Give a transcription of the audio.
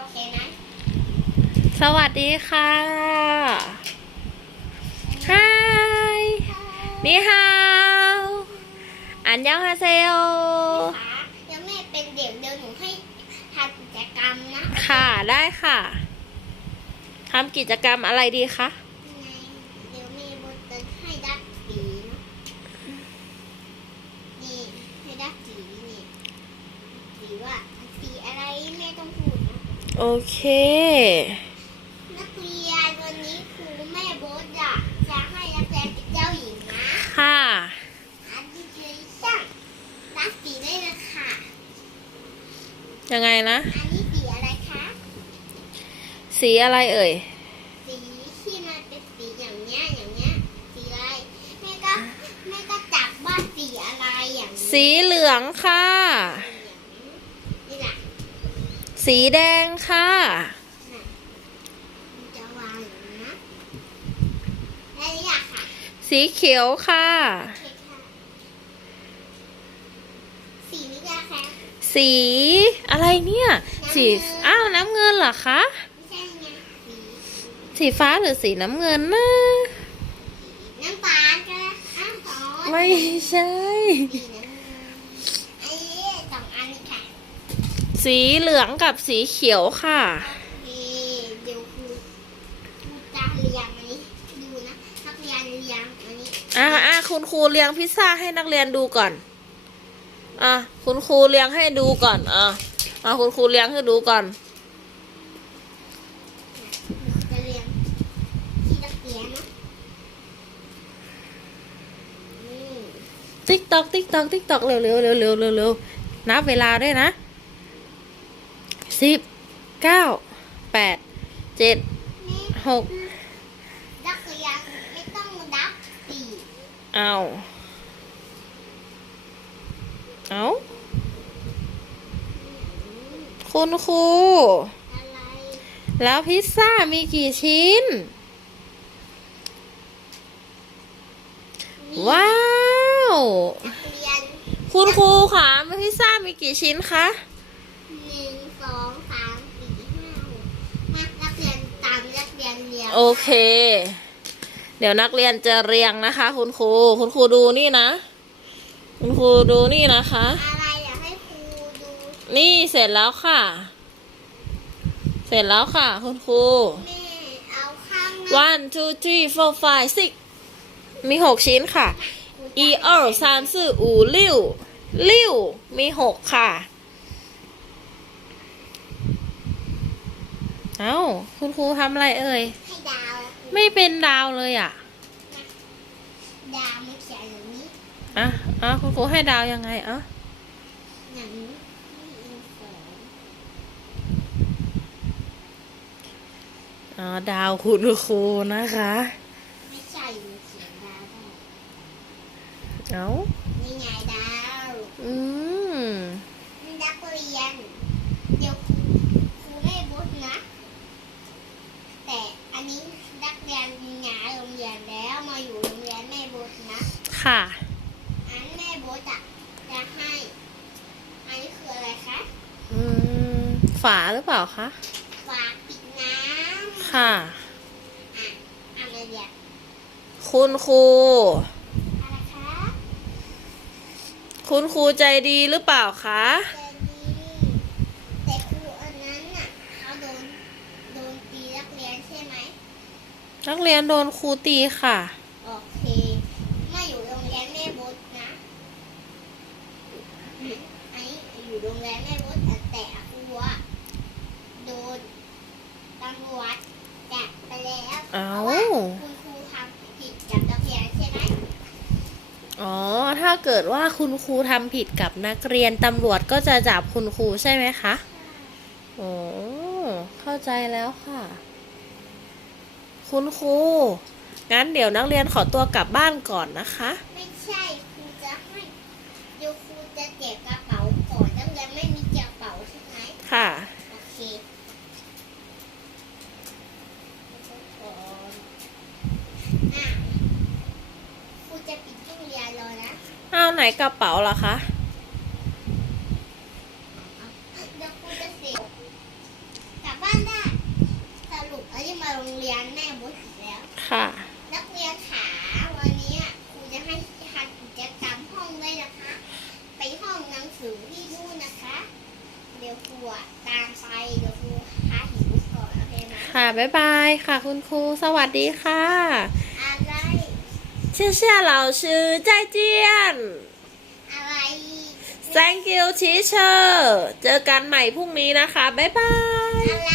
โอเคนะสวัสดีค่ะฮายนี่ฮาวอันยังฮาเซโอคะเดี๋ยวแม่เป็นเด็กเดี๋ยวหนูให้ทำกิจกรรมนะ ค่ะได้ค่ะทำกิจกรรมอะไรดีคะ ไงเดี๋ยวแม่บนจะให้ดักสีนะนี่ให้ดักสีนี่สีว่าสีอะไรแม่ต้องพูดนะ โอเค นักเรียนวันนี้ครูแม่โบ๊ทอะจะให้นักเรียนเป็นเจ้าหญิงนะค่ะอันที่เรียนช่างดักสีได้เลยค่ะยังไงนะ อันนี้สีอะไรคะ สีอะไรเอ่ย สีที่มันเป็นสีอย่างเนี้ยอย่างเนี้ยสีอะไรแม่ก็แม่ก็จับว่าสีอะไรอย่างนี้สีเหลืองค่ะ แหละค่ะสีเขียวค่ะโอเคค่ะสีนี้จะแค่สีอะไรเนี่ย สีอ้าวน้ำเงินเหรอคะไม่ใช่ไงสีสีฟ้าหรือสีน้ำเงินนะน้ำตาลก็อ้าวสองไม่ใช่ สีน้ำเงินอันนี้สองอันนี้ค่ะ สีเหลืองกับสีเขียวค่ะ นี่เดี๋ยวครูครูจะเรียงอันนี้ดูนะนักเรียนเรียงอันนี้อ่าอ่าคุณครูเลี้ยงพิซซ่าให้นักเรียนดูก่อน อะคุณครูเลี้ยงให้ดูก่อนอะอะคุณครูเลี้ยงให้ดูก่อน จะเรียงที่นักเรียนนะอืมติ๊กตอกติ๊กตอกติ๊กตอกเร็วเร็วเร็วเร็วเร็วเร็วนับเวลาด้วยนะ สิบเก้าแปดเจ็ดนี่หกนักเรียนไม่ต้องดับสีเอาเอาคุณครูอะไรแล้วพิซซ่ามีกี่ชิ้นนี่ว้าวนักเรียนคุณครูค่ะพิซซ่ามีกี่ชิ้นคะ หนึ่งสองสามสี่ห้าหกมานักเรียนตามนักเรี ยนเรียงโอเค เดี๋ยวนักเรียนจะเรียงนะคะ คุณครู คุณครูดูนี่นะ คุณครูดูนี่นะคะ อะไรอยากให้ครูดูนี่เสร็จแล้วค่ะ เสร็จแล้วค่ะ คุณครู แม่เอาข้างหน้า one two three four five six มีหกชิ้นค่ะ อีเออสามสี่อูลิ่วลิ่วมีหกค่ะ เอ้า คุณครูทำอะไรเอ่ย ให้ดาวไม่เป็นดาวเลยอะดาวมันเขียนอย่างนี้อะอะคุณครูให้ดาวยังไงอะอย่างนี้นี่สองอ๋อดาวคุณครูนะคะ ไม่ใช่มันเขียนดาวได้ เอ้า นี่ไงดาว อืม นักเรียน เดี๋ยวครูครูไม่บุญนะ แต่อันนี้นักเรียนหงายโรงเรียนแล้วมาอยู่โรงเรียนแม่บุญนะ ค่ะ อันแม่บุญจะจะให้ อันนี้คืออะไรคะ อืม ฝาหรือเปล่าคะ ฝาปิดน้ำค่ะ อะอะไรเดียวคุณครู อะไรคะคุณครูใจดีหรือเปล่าคะแต่ดีแต่ครูอันนั้นน่ะเขาโดน โดนตีนักเรียนใช่ไหม นักเรียนโดนครูตีค่ะ โอเคมาอยู่โรงเรียนแม่บุตรนะอันนี้อยู่โรงเรียนแม่บุตรแต่ครูอะโดนตำรวจจับไปแล้ว เอ้า เพราะว่าคุณครูทำผิดกับนักเรียนใช่ไหม อ๋อ ถ้า เกิดว่าคุณครูทำผิดกับนักเรียนตำรวจก็จะจับคุณครูใช่ไหมคะโอ้เข้าใจแล้วค่ะ คุณครูงั้นเดี๋ยวนักเรียนขอตัวกลับบ้านก่อนนะคะ ไม่ใช่ครูจะให้เดี๋ยวครูจะเก็บกระเป๋าก่อนนักเรียนไม่มีกระเป๋าใช่ไหม ค่ะ โอเคอะครูจะปิดห้องเรียนรอนะ เอาไหนกระเป๋าล่ะคะ เดี๋ยวครูจะเสียบกับได้ สรุปอันนี้มาโรงเรียนแม่บุ๊อีกแล้ว ค่ะ นักเรียนขาวันนี้ครูจะให้ทำกิจกรรมห้องด้วยนะคะ ไปห้องหนังสือที่นู่นนะคะ เดี๋ยวครูอะตามไปเดี๋ยวครูพาหิวก่อนโอเคไหม ค่ะ บ๊ายบายค่ะ คุณครู สวัสดีค่ะอะไร 谢谢老师再见 อะไร Thank you teacher เจอกันใหม่พรุ่งนี้นะคะ บ๊ายบาย อะไร